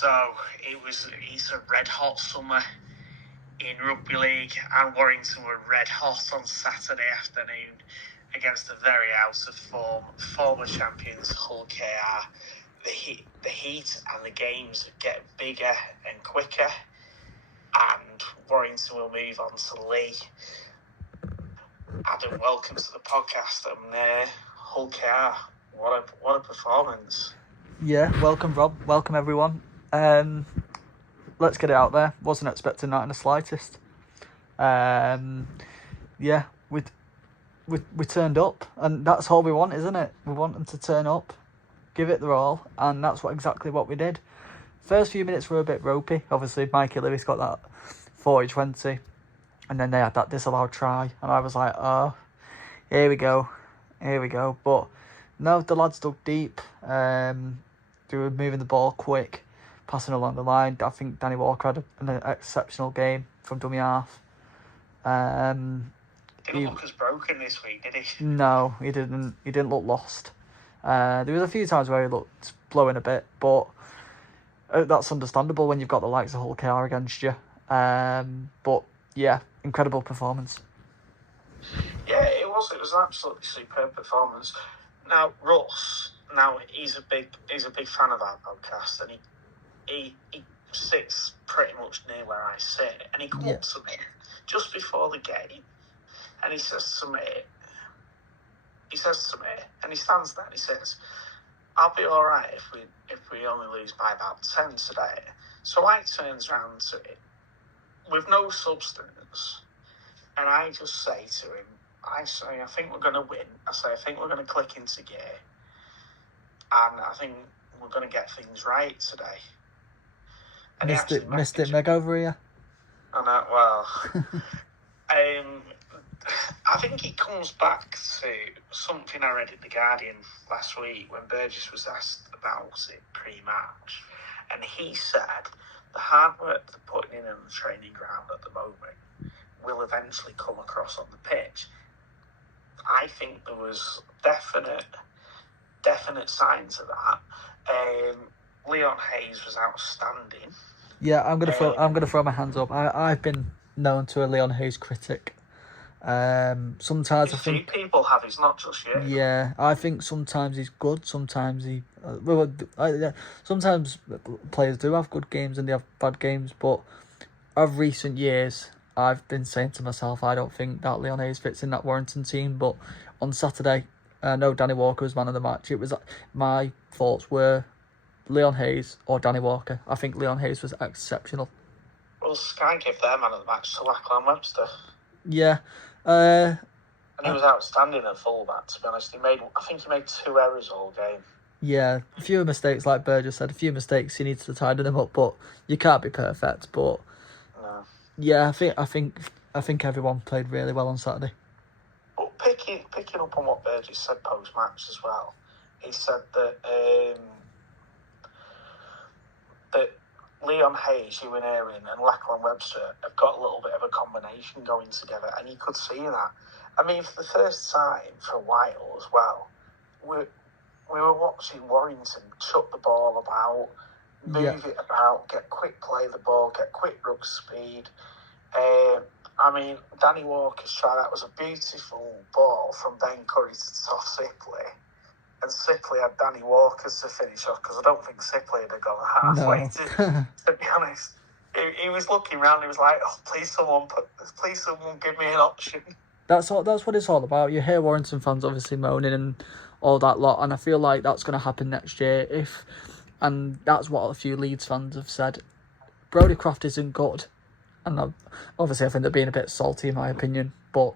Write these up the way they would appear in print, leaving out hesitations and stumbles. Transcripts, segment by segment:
So it's a red hot summer in rugby league, and Warrington were red hot on Saturday afternoon against the very out of form former champions Hull KR. The heat and the games get bigger and quicker, and Warrington will move on to Leigh. Adam, welcome to the podcast. Hull KR. What a performance! Yeah, welcome Rob. Welcome everyone. Let's get it out there. Wasn't expecting that in the slightest. Yeah, we turned up, and that's all we want, isn't it? We want them to turn up, give it their all, and that's exactly what we did. First few minutes were a bit ropey. Obviously, Mikey Lewis got that 40-20, and then they had that disallowed try, and I was like, oh, here we go. But no, the lads dug deep. They were moving the ball quick, passing along the line. I think Danny Walker had an exceptional game from dummy half. Didn't look as broken this week, did he? No, he didn't. He didn't look lost. There was a few times where he looked blowing a bit, but that's understandable when you've got the likes of Hull KR against you. But yeah, incredible performance. Yeah, it was. It was an absolutely superb performance. Now Russ, he's a big fan of our podcast, and he sits pretty much near where I sit, and he comes up to me just before the game, and he says to me, and he stands there and he says, "I'll be all right if we only lose by about 10 today." So I turns round to it with no substance, and I just say to him, I think we're going to win. I think we're going to click into gear, and I think we're going to get things right today. And missed it meg over here. I know, well, I think it comes back to something I read in The Guardian last week when Burgess was asked about it pre-match, and he said the hard work they're putting in on the training ground at the moment will eventually come across on the pitch. I think there was definite signs of that. Leon Hayes was outstanding. Yeah, I'm gonna throw my hands up. I've been known to a Leon Hayes critic. Sometimes I think people have. It's not just you. Yeah, I think sometimes he's good. Sometimes sometimes players do have good games and they have bad games. But of recent years, I've been saying to myself, I don't think that Leon Hayes fits in that Warrington team. But on Saturday, I know Danny Walker was man of the match. It was my thoughts were Leon Hayes or Danny Walker. I think Leon Hayes was exceptional. Well, Sky gave their man of the match to Lachlan Webster. Yeah. And he was outstanding at fullback, to be honest. I think he made 2 errors all game. Yeah, a few mistakes, like Burgess said, he needs to tidy them up, but you can't be perfect. But no. Yeah, I think everyone played really well on Saturday. But picking up on what Burgess said post-match as well, he said that Leon Hayes, Ewan Ayring and Lachlan Webster have got a little bit of a combination going together, and you could see that. I mean, for the first time for a while as well, we were watching Warrington chuck the ball about, move it about, get quick play the ball, get quick ruck speed. I mean, Danny Walker's try, that was a beautiful ball from Ben Curry to Toff Sipley. And Sipley had Danny Walker to finish off, because I don't think Sipley had gone halfway, to be honest. He was looking around, he was like, oh, please someone give me an option. That's what it's all about. You hear Warrington fans obviously moaning and all that lot, and I feel like that's going to happen next year. And that's what a few Leeds fans have said. Brodie Croft isn't good, and obviously I think they're being a bit salty in my opinion, but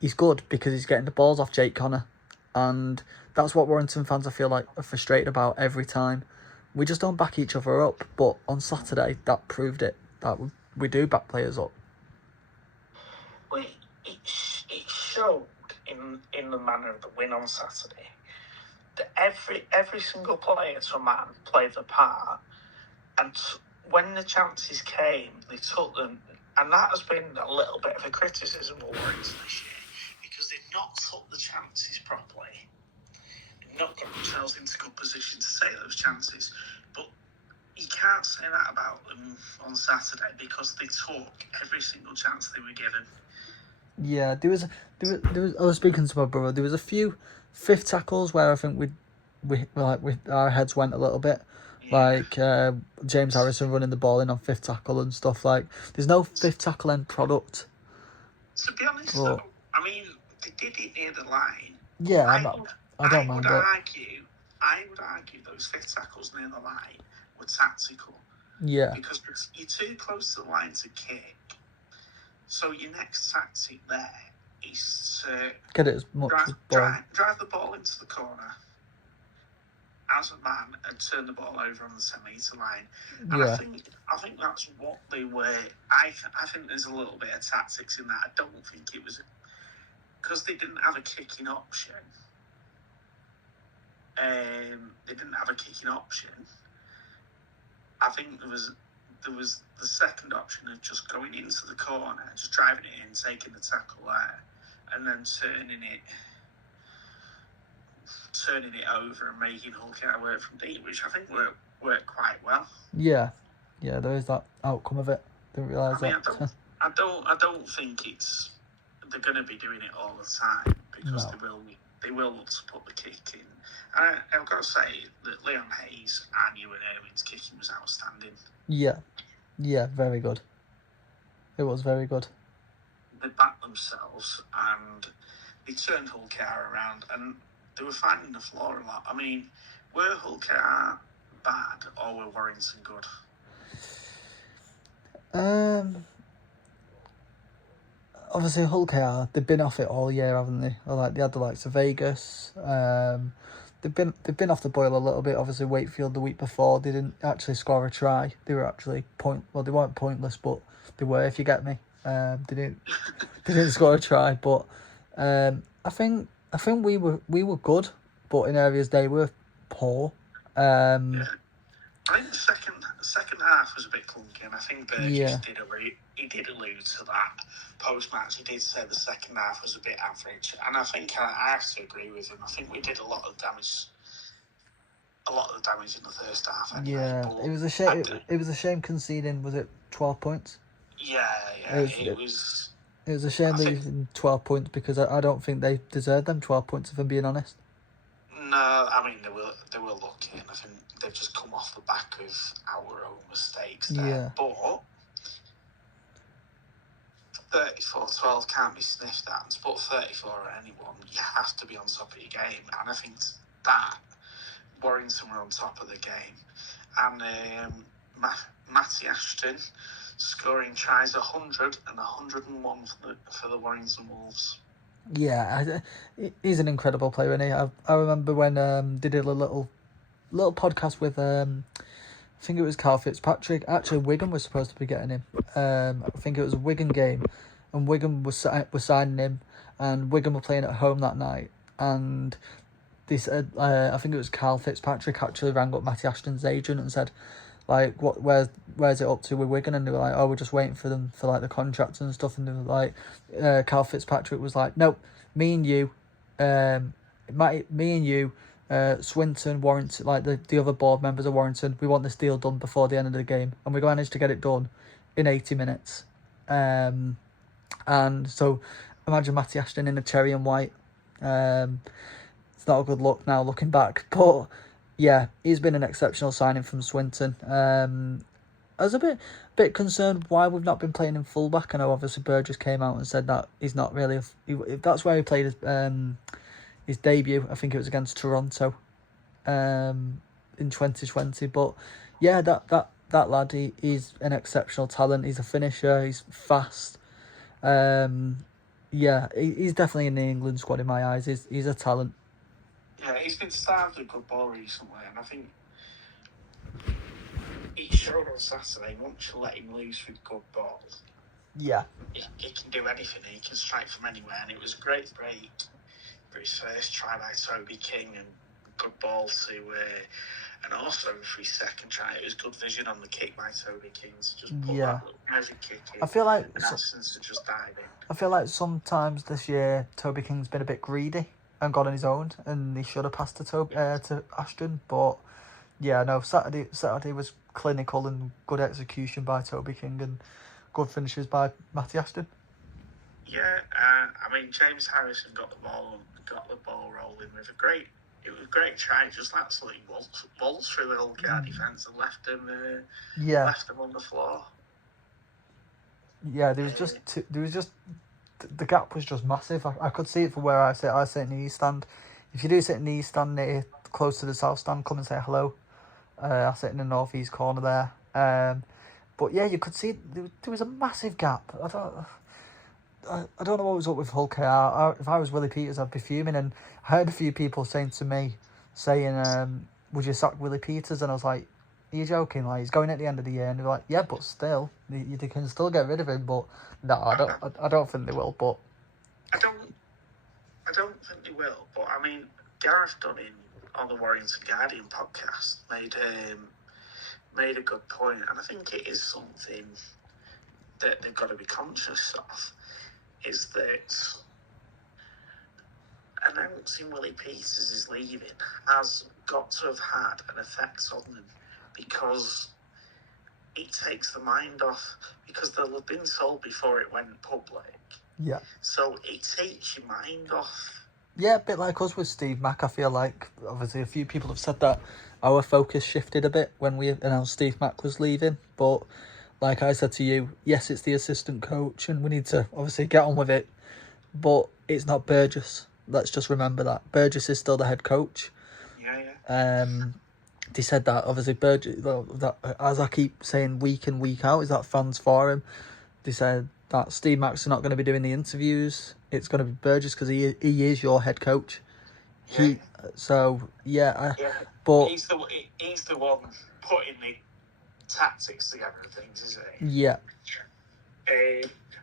he's good because he's getting the balls off Jake Connor. And that's what Warrington fans, I feel like, are frustrated about every time. We just don't back each other up. But on Saturday, that proved it, that we do back players up. Well, it showed in the manner of the win on Saturday that every single player to a man played the part. And when the chances came, they took them. And that has been a little bit of a criticism of Warrington this year, because they've not took the chances properly. They've not got themselves into good position to take those chances. But can't say that about them on Saturday because they took every single chance they were given. Yeah, there was. I was speaking to my brother. There was a few fifth tackles where I think we our heads went a little bit. Yeah. Like James Harrison running the ball in on fifth tackle and stuff. Like, there's no fifth tackle end product. To be honest, though, I mean, they did it near the line. Yeah, I don't mind it. I would argue those fifth tackles near the line were tactical. Yeah. Because you're too close to the line to kick. So your next tactic there is to get it as much as drive the ball into the corner as a man and turn the ball over on the 10-metre line. And yeah. I think that's what they were. I think there's a little bit of tactics in that. I don't think it was because they didn't have a kicking option. They didn't have a kicking option. I think there was the second option of just going into the corner, just driving it in, taking the tackle there, and then turning it over and making Hulk work from deep, which I think worked quite well. Yeah, there is that outcome of it. Didn't realise that. I don't think they're going to be doing it all the time because they will look to put the kick in. And I've got to say that Leon Hayes and Ewan Irwin's kicking was outstanding. Yeah, very good. It was very good. They backed themselves and they turned Hulk around and they were finding the floor a lot. I mean, were Hulk bad or were Warrington good? Obviously Hull they've been off it all year, haven't they? Or like they had the likes of Vegas. They've been off the boil a little bit. Obviously Wakefield the week before they didn't actually score a try. They were actually they weren't pointless, but they were, if you get me. They didn't score a try, but I think we were good, but in areas they were poor. Yeah. I think the second half was a bit clunky, and I think Burgess did allude to that post-match. He did say the second half was a bit average, and I think I have to agree with him. I think we did a lot of damage in the first half. Anyway, yeah, it was a shame. It was a shame conceding. Was it 12 points? Yeah, it was. It was a shame losing 12 points because I don't think they deserved them 12 points, if I'm being honest. No, I mean they were lucky, and I think they've just come off the back of our own mistakes there. Yeah. But 34-12 can't be sniffed at, and to put 34 at anyone, you have to be on top of your game. And I think that Warrington were on top of the game, and Matty Ashton scoring tries 100 and 101 for the Warrington Wolves. Yeah, he's an incredible player, isn't he? I remember when they did a little podcast with I think it was Carl Fitzpatrick. Actually, Wigan was supposed to be getting him. I think it was a Wigan game, and Wigan was signing him, and Wigan were playing at home that night, and they said I think it was Carl Fitzpatrick actually rang up Matty Ashton's agent and said, like, where's it up to with Wigan? And they were like, oh, we're just waiting for them for like the contracts and stuff. And they were like, Carl Fitzpatrick was like, no, me and you, Swinton, Warrington, like the other board members of Warrington, we want this deal done before the end of the game, and we managed to get it done in 80 minutes. And so imagine Matty Ashton in a cherry and white. It's not a good look now looking back, but yeah, he's been an exceptional signing from Swinton. I was a bit concerned why we've not been playing in fullback. I know obviously Burgess came out and said that he's not really. That's where he played his debut. I think it was against Toronto, in 2020. But yeah, that lad, he's an exceptional talent. He's a finisher. He's fast. Yeah, he's definitely in the England squad in my eyes. He's a talent. Yeah, he's been starved of good ball recently, and I think he showed on Saturday, once you let him loose with good ball, yeah, he can do anything. He can strike from anywhere, and it was a great break for his first try by Toby King, and good ball to, and also for his second try, it was good vision on the kick by Toby King to just put that little measured kick in. I feel like in essence to just dive in. I feel like sometimes this year Toby King's been a bit greedy and got on his own, and he should have passed to Ashton, but Yeah, no, Saturday was clinical and good execution by Toby King and good finishes by Matty Ashton. Yeah, I mean, James Harrison got the ball rolling with it was a great try. Just absolutely waltzed through the whole guard defence and left him on the floor. Yeah, there was just the gap was just massive. I could see it from where I sit. I sit in the east stand. If you do sit in the east stand near close to the south stand, come and say hello. I sit in the northeast corner there. But yeah, you could see there was a massive gap. I don't know what was up with Hull KR. If I was Willie Peters, I'd be fuming. And I heard a few people saying, would you sack Willie Peters? And I was like, are you joking? Like, he's going at the end of the year. And they were like, yeah, but still, you can still get rid of him. But no, I don't think they will. But I don't think they will. But I mean, Gareth Dunning on the Warrington Guardian podcast made a good point, and I think it is something that they've got to be conscious of. Is that announcing Willie Peters is leaving has got to have had an effect on them, because it takes the mind off, because they'll have been sold before it went public. Yeah. So it takes your mind off. Yeah, a bit like us with Steve Mack. I feel like, obviously, a few people have said that our focus shifted a bit when we announced Steve Mack was leaving, but like I said to you, yes, it's the assistant coach and we need to obviously get on with it, but it's not Burgess. Let's just remember that. Burgess is still the head coach. Yeah. They said that, obviously, Burgess, that, as I keep saying week in, week out, is that fans for him. They said that Steve Mack's not going to be doing the interviews. It's going to be Burgess because he is your head coach. Yeah. But he's the one putting the tactics together and things, isn't he? Yeah.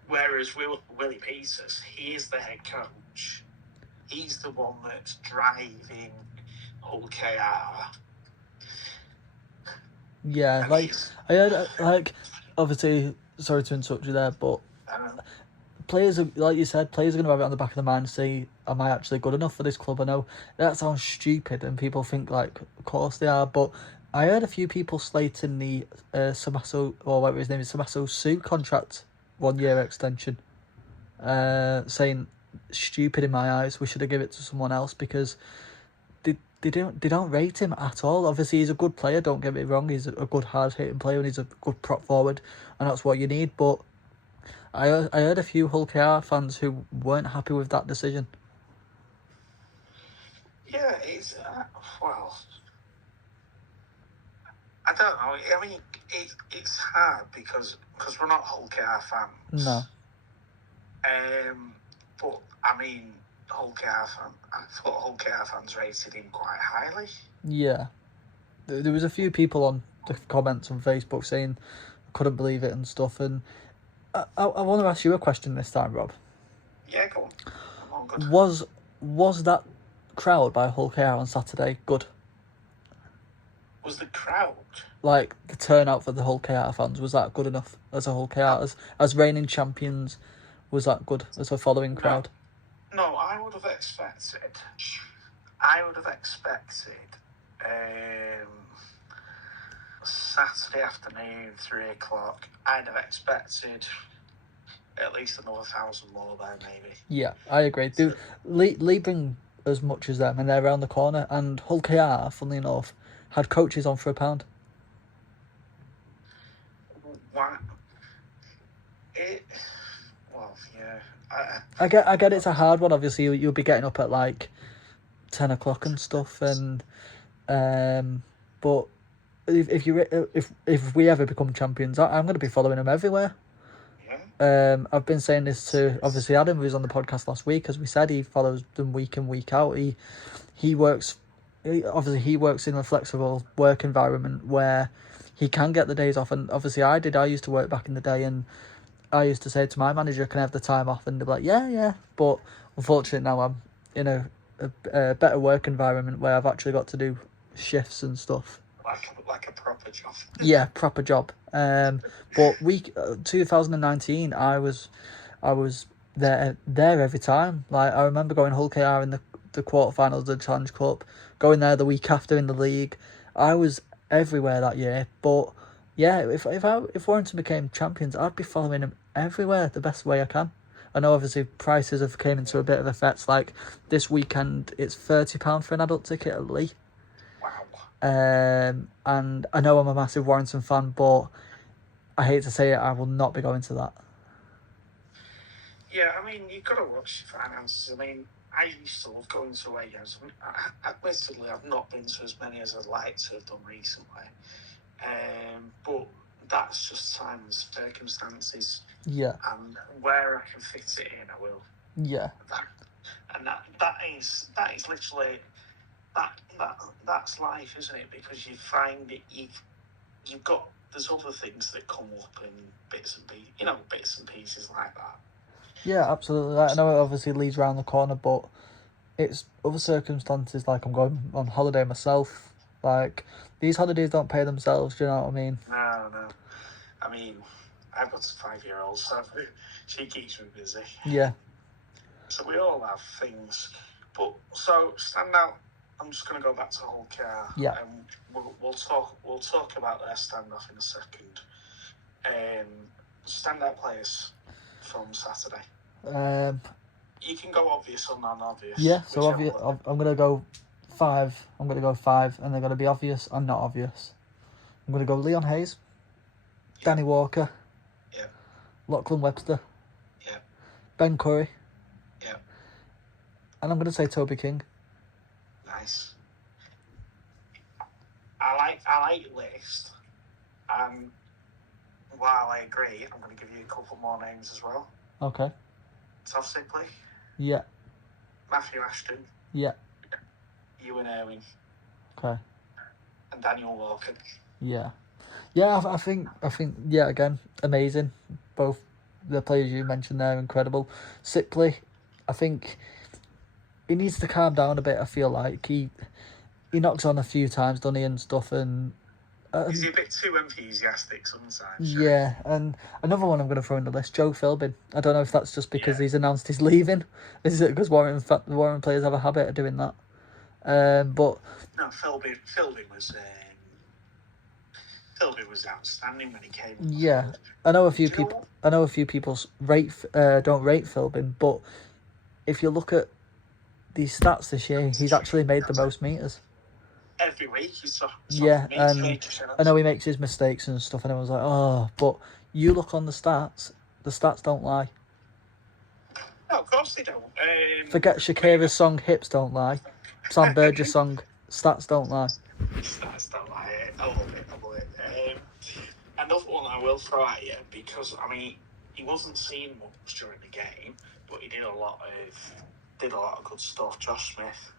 Whereas Willie Peters, he is the head coach. He's the one that's driving Hull KR. Yeah, I heard, obviously, sorry to interrupt you there, but players are, like you said, players are going to have it on the back of their mind and say, am I actually good enough for this club? I know that sounds stupid and people think, like, of course they are, but I heard a few people slating the Samasso, or whatever his name is, Samasso Sue contract 1 year extension, saying, stupid in my eyes, we should have given it to someone else, because they don't rate him at all. Obviously, he's a good player, don't get me wrong, he's a good hard-hitting player and he's a good prop forward, and that's what you need, but I heard a few Hull KR fans who weren't happy with that decision. Yeah, it's well, I don't know. I mean, it's hard because we're not Hull KR fans. No. But I mean, I thought Hull KR fans rated him quite highly. Yeah, there was a few people on the comments on Facebook saying couldn't believe it and stuff, and I want to ask you a question this time, Rob. Yeah, go on. Good. Was that crowd by Hull KR on Saturday good? Was the crowd, like the turnout for the Hull KR fans, was that good enough as a Hull KR as reigning champions? Was that good as a following crowd? No, I would have expected Saturday afternoon, 3:00. I'd have expected at least another 1,000 more there, maybe. Yeah, I agree. Leigh bring as much as them, and they're around the corner. And Hull KR, funnily enough, had coaches on for £1. What? Well, yeah. I get it's a hard one. Obviously, you'll be getting up at like 10 o'clock and stuff, and but if we ever become champions, I'm going to be following them everywhere. Yeah. I've been saying this to obviously Adam, who was on the podcast last week. As we said, he follows them week in, week out. He works in a flexible work environment where he can get the days off, and obviously I used to work back in the day, and I used to say to my manager, can I have the time off? And they'd be like, yeah. But unfortunately now I'm in a better work environment where I've actually got to do shifts and stuff. Like a proper job. Yeah, proper job. But 2019, I was there every time. Like, I remember going Hull KR in the quarterfinals of the Challenge Cup, going there the week after in the league. I was everywhere that year. But yeah, if Warrington became champions, I'd be following them everywhere the best way I can. I know obviously prices have came into a bit of effect. Like this weekend, it's £30 for an adult ticket at Leigh. Wow. And I know I'm a massive Warrington fan, but I hate to say it, I will not be going to that. Yeah, I mean, you've got to watch your finances. I mean, I used to love going to away games. I mean, admittedly, I've not been to as many as I'd like to have done recently. But that's just time and circumstances. Yeah. And where I can fit it in, I will. Yeah. That is literally that's life, isn't it? Because you find that you've got there's other things that come up in bits and pieces like that. Yeah, absolutely. I know it obviously leads round the corner, but it's other circumstances. Like I'm going on holiday myself. Like these holidays don't pay themselves. Do you know what I mean? No. I mean, I've got a 5-year-old, so she keeps me busy. Yeah. So we all have things, but so stand out. I'm just going to go back to Hull Car. Yeah. We'll talk about their standoff in a second. Standout players from Saturday. You can go obvious or non-obvious. Yeah. So obvious. I'm going to go 5. I'm going to go 5, and they're going to be obvious and not obvious. I'm going to go Leon Hayes, Danny Walker, Lachlan Webster, Ben Curry, and I'm going to say Toby King. Nice. I like your list. While I agree, I'm going to give you a couple more names as well. Okay. Todd Sipley. Yeah. Matthew Ashton. Yeah. Ewan Irwin. Okay. And Daniel Walker. Yeah. Yeah, I think, yeah, again, amazing. Both the players you mentioned there, incredible. Sipley, I think he needs to calm down a bit, I feel like. He knocks on a few times, doesn't he, and stuff, and... Is he a bit too enthusiastic sometimes? Yeah, and another one I'm going to throw in the list, Joe Philbin. I don't know if that's just because he's announced he's leaving. Is it because Warren players have a habit of doing that? But... No, Philbin was outstanding when he came. Yeah, I know a few people. I know a few people don't rate Philbin, but if you look at these stats this year, he's actually made the most meters. Every week he's so and I know he makes his mistakes and stuff, and everyone's like, oh, but you look on the stats don't lie. No, of course they don't. Forget Shakira's song "Hips Don't Lie," Sam Burgess' song "Stats Don't Lie." Stats don't lie. I love it. Another one I will throw at you, because I mean he wasn't seen much during the game, but he did a lot of good stuff. Josh Smith,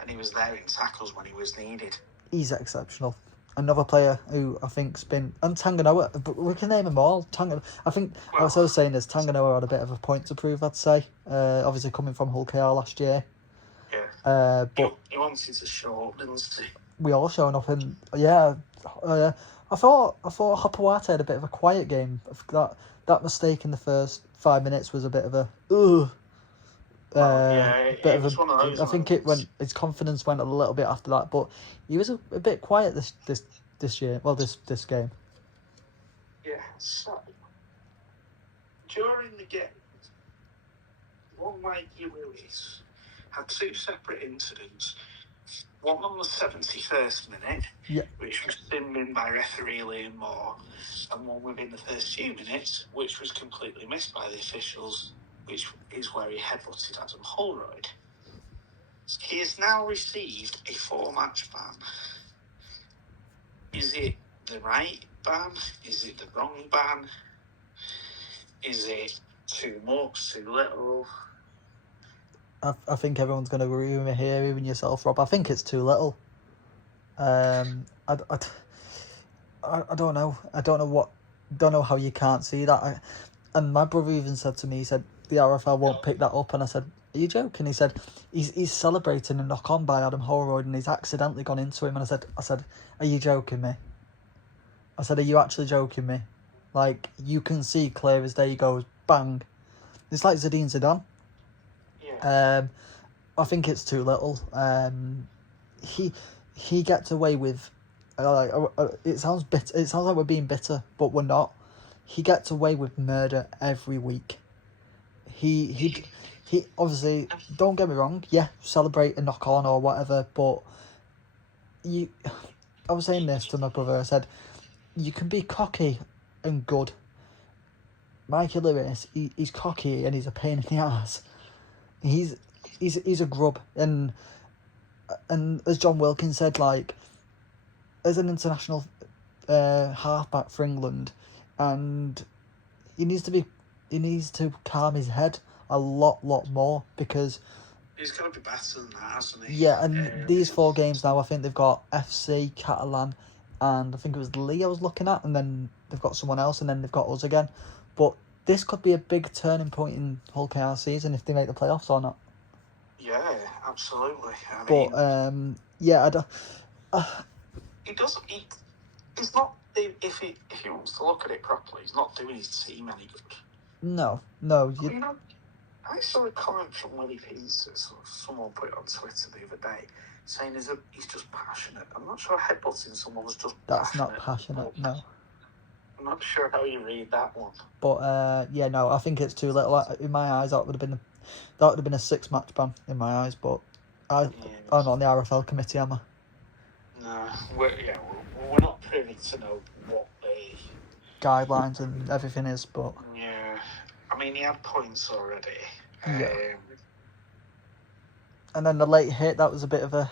and he was there in tackles when he was needed. He's exceptional. Another player who I think's been, and Tanganoa, but we can name them all. I think what I was saying is Tanganoa had a bit of a point to prove, I'd say. Obviously coming from Hull KR last year. Yeah. But he wanted to show up, didn't he? We all showing up, and I thought Hopawate had a bit of a quiet game. That mistake in the first 5 minutes was a bit of a it was one of those. I think his confidence went a little bit after that, but he was a bit quiet this year. Well, this game. Yeah. So during the game, one Mikey Lewis had 2 separate incidents. One on the 71st minute, which was binned in by referee Liam Moore, and one within the first few minutes, which was completely missed by the officials, which is where he headbutted Adam Holroyd. He has now received a 4-match ban. Is it the right ban? Is it the wrong ban? Is it too much, too little? I think everyone's going to agree with me here, even yourself, Rob. I think it's too little. I don't know. I don't know how you can't see that. And my brother even said to me, he said, the RFL won't pick that up. And I said, are you joking? He said, he's celebrating a knock-on by Adam Holroyd and he's accidentally gone into him. And I said, are you joking me? I said, are you actually joking me? Like, you can see clear as day, he goes, bang. It's like Zinedine Zidane. I think it's too little. He gets away with It sounds bitter. It sounds like we're being bitter, but we're not. He gets away with murder every week. He obviously, don't get me wrong. Yeah, celebrate a knock on or whatever. But I was saying this to my brother. I said, you can be cocky and good. Mikey Lewis, he's cocky and he's a pain in the ass. He's a grub, and as John Wilkins said, like, as an international halfback for England, and he needs to calm his head a lot more, because he's got to be better than that, hasn't he? Yeah, and these 4 games now, I think they've got FC, Catalan, and I think it was Leigh I was looking at, and then they've got someone else, and then they've got us again. But this could be a big turning point in Hull KR season if they make the playoffs or not. Yeah, absolutely. I don't. He doesn't. He's not. If he wants to look at it properly, he's not doing his team any good. No. I saw a comment from Willie Peters. Someone put it on Twitter the other day, saying he's just passionate. I'm not sure headbutting someone was just. That's passionate. not passionate. No. I'm not sure how you read that one. But I think it's too little. In my eyes, that would have been a 6-match ban in my eyes. But I'm not on the RFL committee, am I? No, we're not privy to know what the guidelines and everything is, but yeah, I mean, he had points already. Yeah. And then the late hit, that was a bit of a,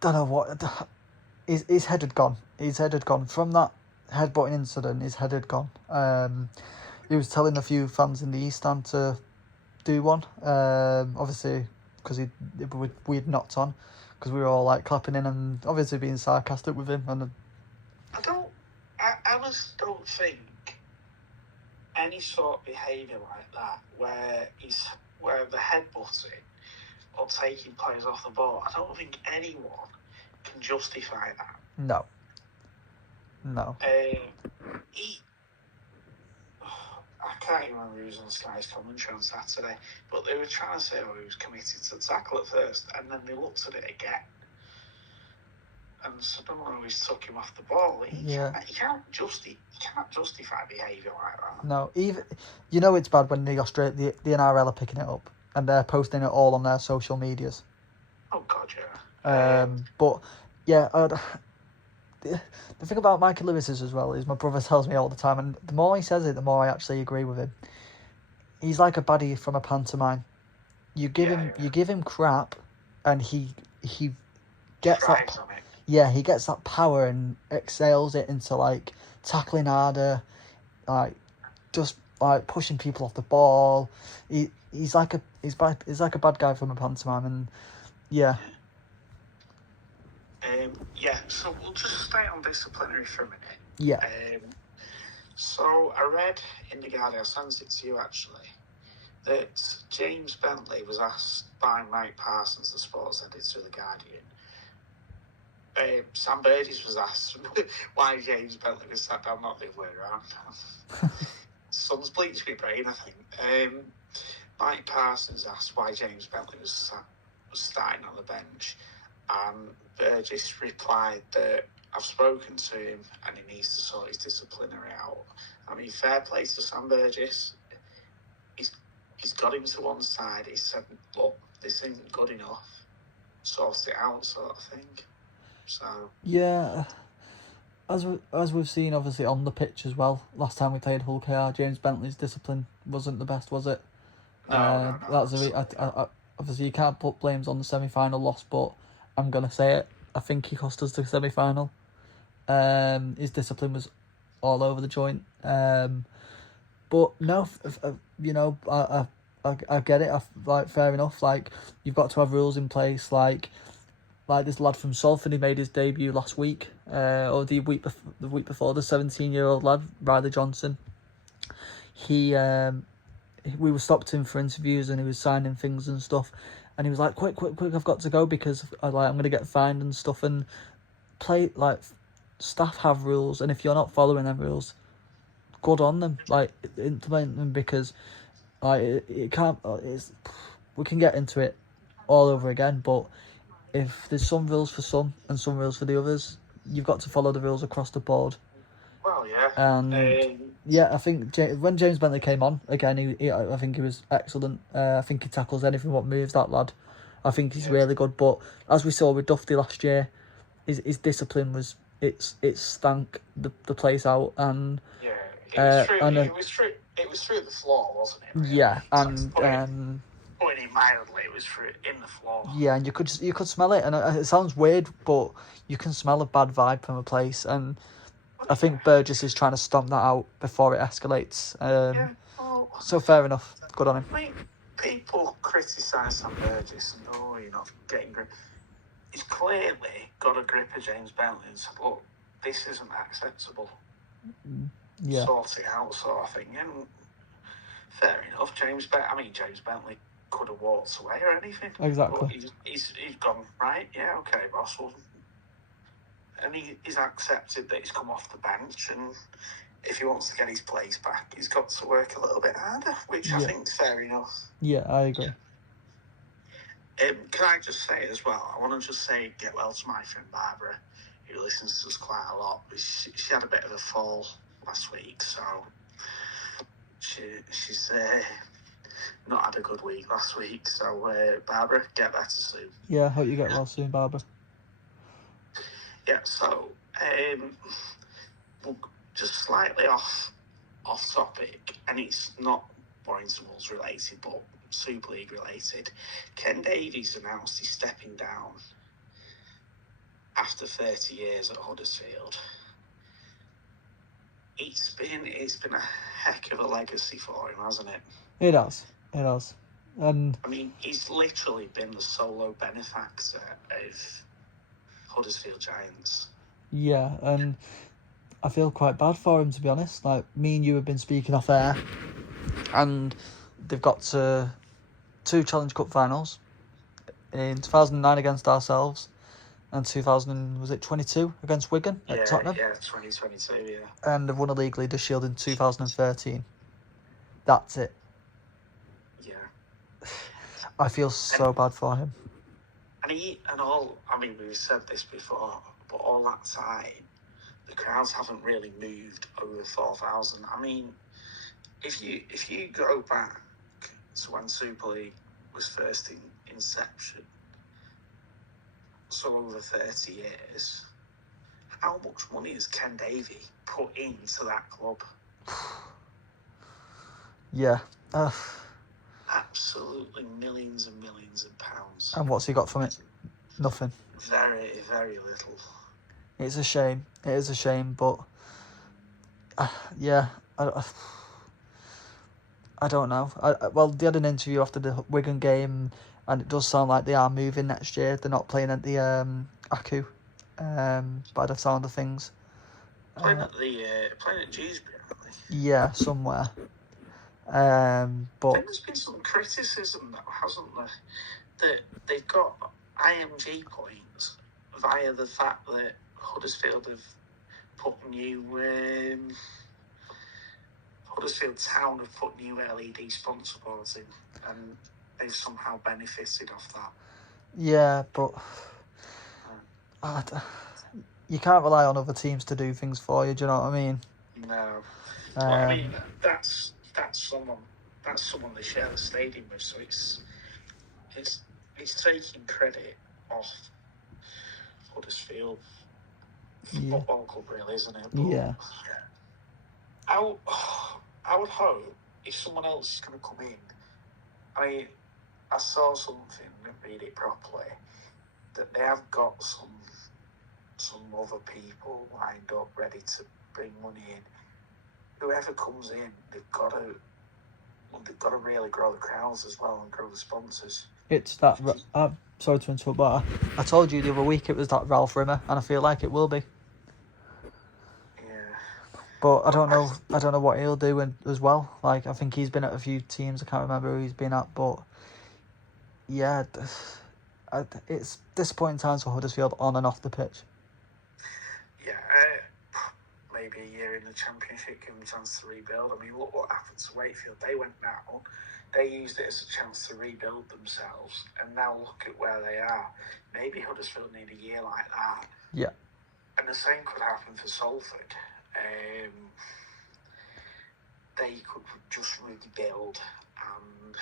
don't know what. His head had gone. His head had gone from that headbutting incident. His head had gone. He was telling a few fans in the East Stand to do one. Obviously, because we'd knocked on, because we were all like clapping in and obviously being sarcastic with him. And I just don't think any sort of behaviour like that, where the headbutting or taking players off the ball, I don't think anyone can justify that. No. I can't even remember who was on Sky's commentary on Saturday, but they were trying to say, he was committed to tackle at first, and then they looked at it again, and someone always took him off the ball. You can't justify behaviour like that. No, even it's bad when the NRL are picking it up and they're posting it all on their social medias. Oh God, yeah. But yeah, the thing about Mikey Lewis is, as well, is my brother tells me all the time, and the more he says it, the more I actually agree with him. He's like a baddie from a pantomime. You give him crap, and he gets that. Yeah, he gets that power and exhales it into like tackling harder, like just like pushing people off the ball. He's like a bad guy from a pantomime, and yeah. So we'll just stay on disciplinary for a minute. Yeah. So I read in the Guardian, I sent it to you actually, that James Bentley was asked by Mike Parsons, the sports editor of the Guardian. Sam Burgess was asked why James Bentley was sat down, not the other way around. Sun's bleached my brain, I think. Mike Parsons asked why James Bentley was starting on the bench, and Burgess replied that I've spoken to him and he needs to sort his disciplinary out. I mean, fair play to Sam Burgess. He's got him to one side. He said, look, this isn't good enough. Sort it out, sort of thing. So yeah, as we've seen, obviously on the pitch as well. Last time we played Hull KR, James Bentley's discipline wasn't the best, was it? No. Obviously you can't put blames on the semi-final loss, but I'm gonna say it. I think he cost us the semi-final. His discipline was all over the joint. But no, I get it. Fair enough. Like, you've got to have rules in place. Like this lad from Salford, he made his debut last week, or the week before. The 17-year-old lad, Riley Johnson. We were stopped him for interviews, and he was signing things and stuff. And he was like, quick, I've got to go because I'm going to get fined and stuff. And staff have rules, and if you're not following them rules, good on them. Like, implement them, because it can't. We can get into it all over again, but if there's some rules for some and some rules for the others, you've got to follow the rules across the board. Well, yeah. And I think when James Bentley came on again, I think he was excellent. I think he tackles anything what moves, that lad. I think he's really good. But as we saw with Duffy last year, his discipline was it stank the place out, and it was through the floor, wasn't it? Really? Yeah, and putting it mildly, it was through in the floor. Yeah, and you could smell it, and it sounds weird, but you can smell a bad vibe from a place, and I think Burgess is trying to stomp that out before it escalates. So fair enough. Good on him. I mean, people criticise Sam Burgess and you're not getting grip. He's clearly got a grip of James Bentley and said, look, this isn't acceptable. Yeah. Sort it out, sort of thing. And fair enough, James Bentley could have walked away or anything. Exactly. But he's gone, right, yeah, okay, boss. Well, and he's accepted that he's come off the bench, and if he wants to get his place back, he's got to work a little bit harder, which I think is fair enough. Yeah, I agree. Can I just say as well, I want to just say get well to my friend Barbara, who listens to us quite a lot. She had a bit of a fall last week, so she's not had a good week last week. So Barbara, get better soon. Yeah, hope you get well soon, Barbara. Yeah, so we'll just slightly off topic, and it's not Warrington Wolves related, but Super League related. Ken Davies announced he's stepping down after 30 years at Huddersfield. It's been a heck of a legacy for him, hasn't it? It has. And I mean, he's literally been the solo benefactor of Huddersfield Giants. Yeah, and I feel quite bad for him, to be honest. Like, me and you have been speaking off air, and they've got to 2 Challenge Cup finals in 2009 against ourselves, and 2022 against Wigan at Tottenham. Yeah, 2022, yeah. And they've won a League Leaders' Shield in 2013. That's it. Yeah. I feel so bad for him. We've said this before, but all that time, the crowds haven't really moved over 4,000. I mean, if you go back to when Super League was first in inception, so over 30 years, how much money has Ken Davey put into that club? Yeah. Absolutely millions and millions of pounds. And what's he got from it? Nothing. Very, very little. It's a shame. It is a shame, but yeah, I don't know. Well, they had an interview after the Wigan game, and it does sound like they are moving next year. They're not playing at the Aku, by the sound of things. Playing at Dewsbury, aren't they? Yeah, somewhere. But I think there's been some criticism, though, hasn't there? That they've got IMG points via the fact that Huddersfield have put Huddersfield Town have put new LED sponsor boards in, and they've somehow benefited off that. Yeah, but you can't rely on other teams to do things for you. Do you know what I mean? No. I mean, that's someone they share the stadium with, so it's taking credit off Huddersfield Football Club, really, isn't it? But, yeah. I would hope if someone else is going to come in. I mean, I saw something, didn't read it properly, that they have got some other people lined up ready to bring money in. Whoever comes in, they've got to really grow the crowds as well and grow the sponsors. It's that. Sorry to interrupt, but I told you the other week it was that Ralph Rimmer, and I feel like it will be. Yeah. But I don't know what he'll do as well. Like, I think he's been at a few teams. I can't remember who he's been at, but yeah, it's disappointing times for Huddersfield on and off the pitch. Yeah. Maybe a year in the Championship, give them a chance to rebuild. I mean, look what happened to Wakefield. They went down. They used it as a chance to rebuild themselves, and now look at where they are. Maybe Huddersfield need a year like that. Yeah. And the same could happen for Salford. They could just rebuild and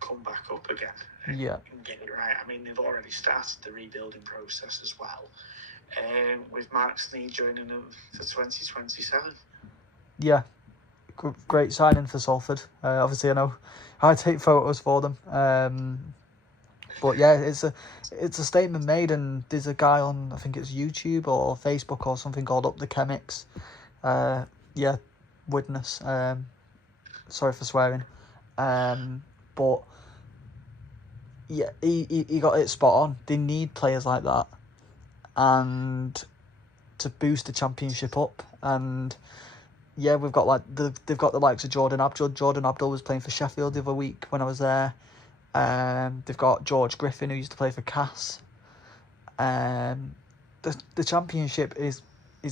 come back up again and get it right. I mean, they've already started the rebuilding process as well, with Mark Sneed joining them for 2027. Yeah, great signing for Salford. Obviously, I know I take photos for them. But yeah, it's a statement made, and there's a guy on, I think it's YouTube or Facebook or something, called Up the Chemics. Witness. Sorry for swearing. But yeah, he got it spot on. They need players like that, and to boost the Championship up. And yeah, we've got they've got the likes of Jordan Abdul. Jordan Abdul was playing for Sheffield the other week when I was there. They've got George Griffin, who used to play for Cass. The Championship is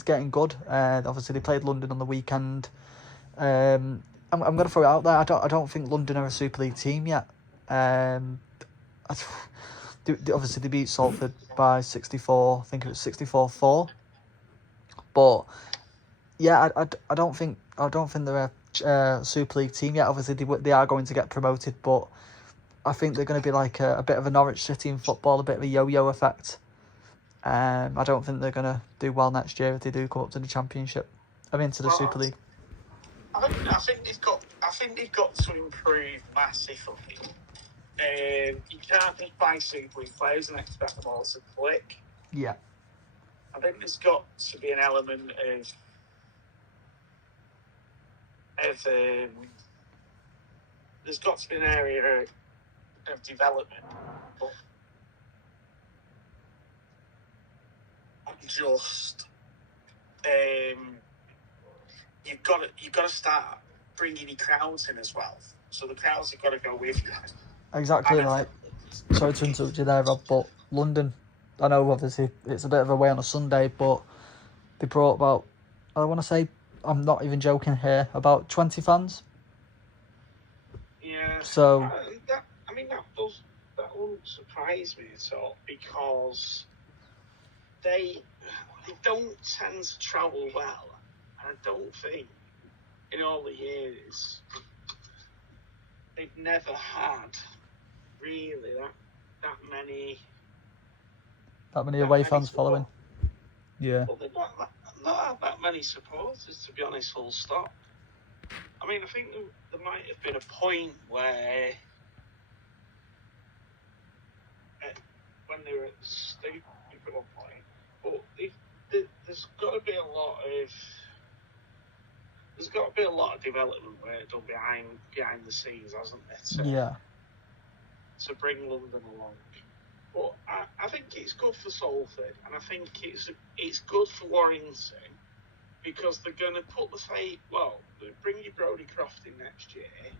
getting good. Obviously they played London on the weekend. I'm going to throw it out there. I don't think London are a Super League team yet. Obviously they beat Salford by 64. I think it was 64-4. But yeah, I don't think they're a Super League team yet. Obviously they are going to get promoted, but I think they're going to be like a bit of a Norwich City in football, a bit of a yo-yo effect. I don't think they're going to do well next year if they do come up to the Championship. To the Super League. I think they've got to improve massively. You can't just buy Super League players and expect them all to click. Yeah. I think there's got to be an element of there's got to be an area of development, but just you've got to start bringing your crowds in as well. So the crowds have got to go with you. Exactly right. Sorry to interrupt you there, Rob, but London, I know obviously it's a bit of a way on a Sunday, but they brought about, I want to say, I'm not even joking here, about 20 fans. Yeah. So that wouldn't surprise me at all, because they don't tend to travel well, and I don't think in all the years they've never had really that many away fans following. Yeah. Well, they've not had that many supporters, to be honest, full stop. I mean, I think there might have been a point where when they were at the stadium at one point, but there's got to be a lot of development work done behind the scenes, hasn't there? To bring London along. But I think it's good for Salford, and I think it's good for Warrington, because they're going to put they'll bring you Brodie Croft in next year,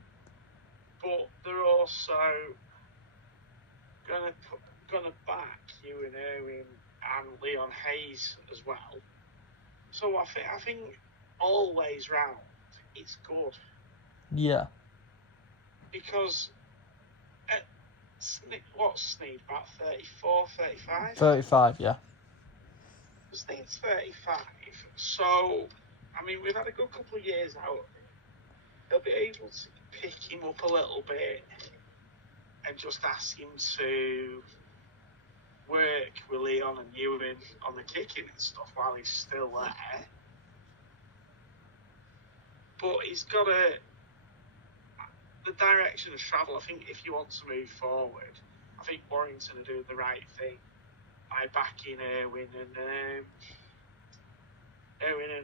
but they're also going to back Ewan Irwin and Leon Hayes as well. So I think all ways round, it's good. Yeah. Because what's Sneed, about 34, 35? 35, yeah. Sneed's 35. So, I mean, we've had a good couple of years out of him. They'll be able to pick him up a little bit and just ask him to work with Leon and Ewan on the kicking and stuff while he's still there. But he's got the direction of travel. I think if you want to move forward, I think Warrington are doing the right thing by backing Irwin and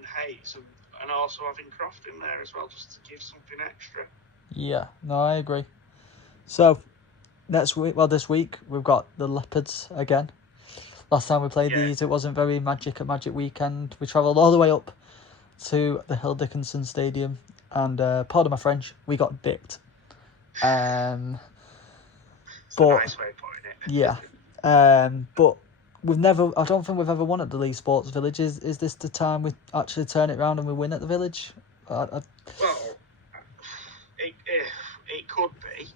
Hayes, and also having Croft in there as well, just to give something extra. Yeah, no, I agree. So this week we've got the Leopards again. Last time we played these, it wasn't very magic at Magic Weekend. We travelled all the way up to the Hill Dickinson Stadium, and pardon my French, we got dipped. It's a nice way of putting it. Yeah. But I don't think we've ever won at the Leigh Sports Village. Is this the time we actually turn it around and we win at the Village? Well, it could be,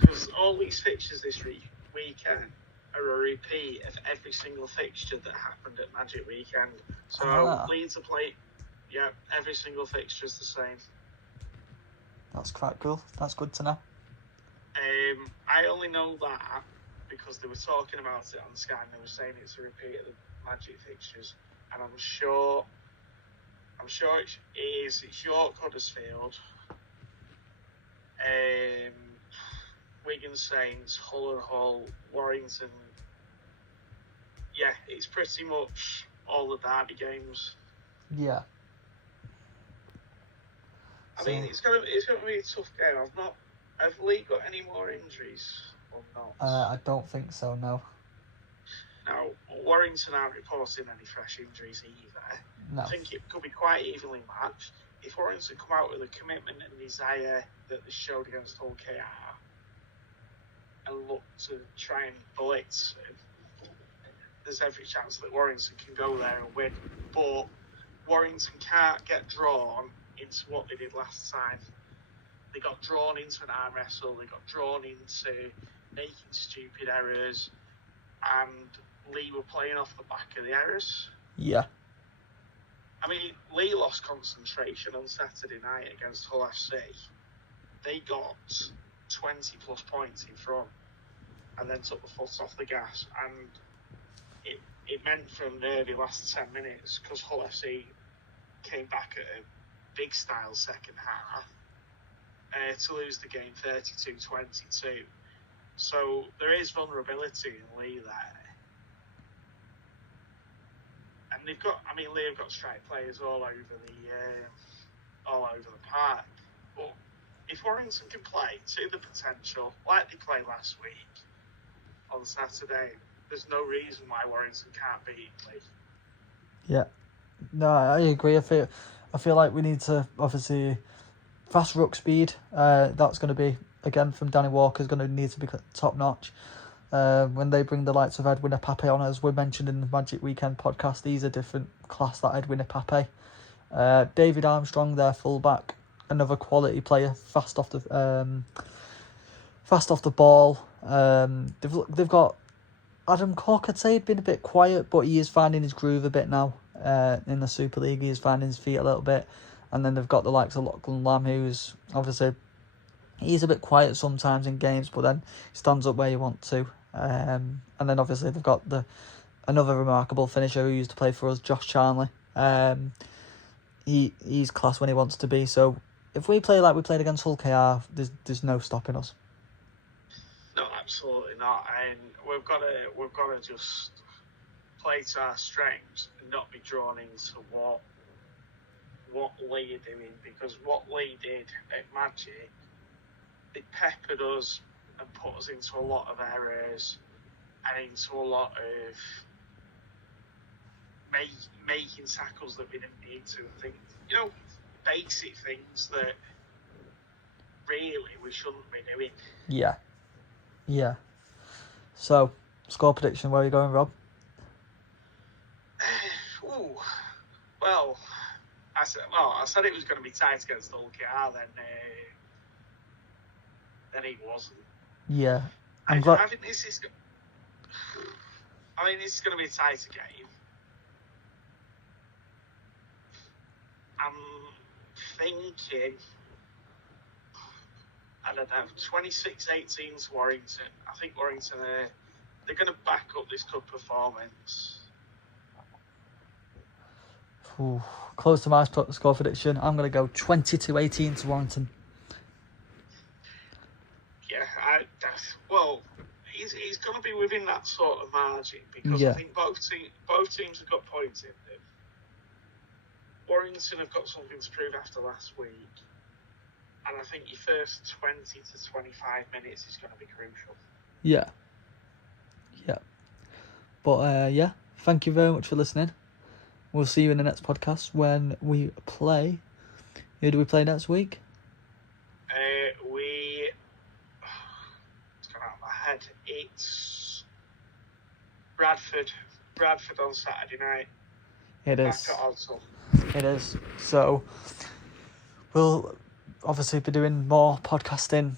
because all these fixtures this weekend are a repeat of every single fixture that happened at Magic Weekend. So Leeds are playing. Yeah, every single fixture is the same. That's quite cool. That's good to know. I only know that because they were talking about it on Sky and they were saying it's a repeat of the Magic fixtures, and I'm sure it is. It's York, Huddersfield, Wigan Saints, Hull and Hull, Warrington. Yeah, it's pretty much all the derby games. Yeah. I mean, it's gonna be a tough game. Have Leigh got any more injuries or not? I don't think so. No. Now, Warrington aren't reporting any fresh injuries either. No. I think it could be quite evenly matched. If Warrington come out with the commitment and desire that they showed against Hull KR and look to try and blitz, there's every chance that Warrington can go there and win. But Warrington can't get drawn into what they did last time. They got drawn into an arm wrestle, they got drawn into making stupid errors, and Leigh were playing off the back of the errors. Yeah. I mean, Leigh lost concentration on Saturday night against Hull FC. They got 20 plus points in front and then took the foot off the gas, and it meant for a nervy last 10 minutes because Hull FC came back at a big style second half to lose the game 32-22. So there is vulnerability in Leigh there. And Leigh have got strike players all over the park. But if Warrington can play to the potential, like they played last week on Saturday, there's no reason why Warrington can't beat Leigh. Yeah. No, I agree. I feel like we need to obviously fast ruck speed. That's going to be, again, from Danny Walker, is going to need to be top notch. When they bring the likes of Edwin Apape on, as we mentioned in the Magic Weekend podcast, he's a different class, that Edwin Apape. David Armstrong, their fullback, another quality player, fast off the ball. They've got Adam Cork. I'd say he'd been a bit quiet, but he is finding his groove a bit now. In the Super League, he is finding his feet a little bit. And then they've got the likes of Lachlan Lamb, who's obviously, he's a bit quiet sometimes in games, but then he stands up where you want to. And then obviously they've got another remarkable finisher who used to play for us, Josh Charnley. He's class when he wants to be. So if we play like we played against Hull KR, there's no stopping us. No, absolutely not. And we've got to just play to our strengths and not be drawn into what Leigh are doing, because what Leigh did at Magic, they peppered us and put us into a lot of errors and into a lot of making tackles that we didn't need to. Think, basic things that really we shouldn't be doing. Yeah. So, score prediction, where are you going, Rob? Well, I said it was going to be tight against Hull KR, then it wasn't. Yeah. I think this is going to be a tighter game. I'm thinking, I don't know, 26-18 to Warrington. I think Warrington, they're going to back up this good performance. Ooh, close to my score prediction. I'm going to go 22-18 to Warrington. Yeah, he's going to be within that sort of margin, because I think both teams have got points in them. Warrington have got something to prove after last week, and I think your first 20 to 25 minutes is going to be crucial. Yeah. But thank you very much for listening. We'll see you in the next podcast when we play. Who do we play next week? It's gone out of my head. It's Bradford on Saturday night. It is. Back at Alton. It is. So we'll obviously be doing more podcasting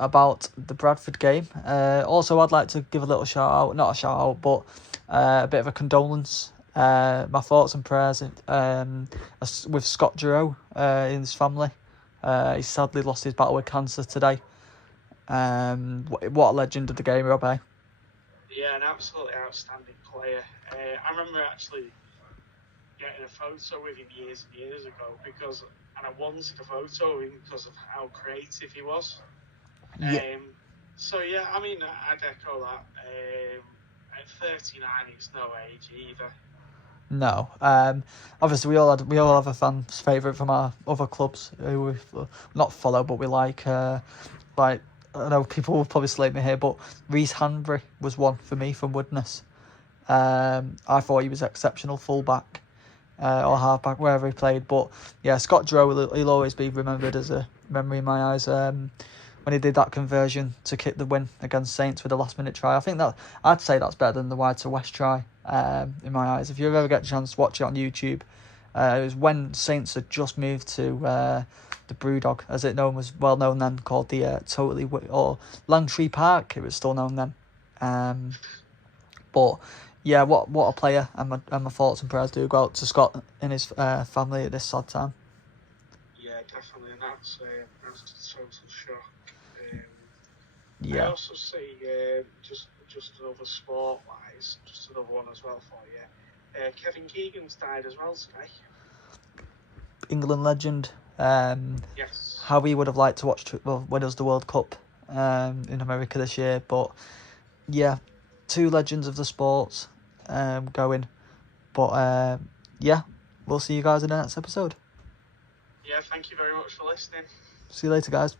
about the Bradford game. Also, I'd like to give a little shout out, not a shout out, but a bit of a condolence. My thoughts and prayers with Scott Giroux in his family. He sadly lost his battle with cancer today. What a legend of the game, Rob, eh? Yeah, an absolutely outstanding player. I remember actually getting a photo with him years and years ago and I wanted a photo of him because of how creative he was. Yeah. So yeah, I mean, I'd echo that. At 39, it's no age either. No. Obviously, we all have a fan's favourite from our other clubs who we not follow, but we like. I know people will probably slate me here, but Reece Hanbury was one for me from Woodness. I thought he was exceptional fullback or halfback, wherever he played. But yeah, Scott Giroux, he'll always be remembered as a memory in my eyes. When he did that conversion to kick the win against Saints with a last-minute try, I think I'd say that's better than the wide to West try in my eyes. If you ever get a chance to watch it on YouTube, it was when Saints had just moved to the Brewdog, as it was well known then, called the or Langtree Park. It was still known then. But yeah, what a player, and my thoughts and prayers do go out to Scott and his family at this sad time. Yeah, definitely, and that's a total shock. Yeah. I also see just another sport-wise, just another one as well for you. Kevin Keegan's died as well today. England legend. Yes. How we would have liked to watch win us the World Cup in America this year, but yeah, two legends of the sport going. But yeah, we'll see you guys in the next episode. Yeah, thank you very much for listening. See you later, guys.